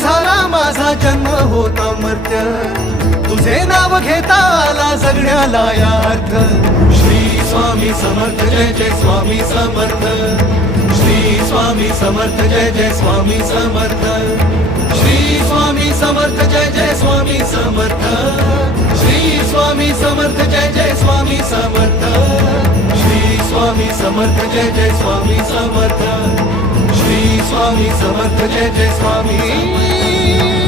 झाला माझा जन्म होता मर्त्य, तुझे नाव घेता आला जगण्याला या अर्थ. श्री स्वामी समर्थ जय जय स्वामी समर्थ, श्री स्वामी समर्थ जय जय स्वामी समर्थ, श्री स्वामी समर्थ जय जय स्वामी समर्थ, श्री स्वामी समर्थ जय जय स्वामी समर्थ, श्री स्वामी समर्थ जय जय स्वामी समर्थ, श्री स्वामी समर्थ जय जय स्वामी.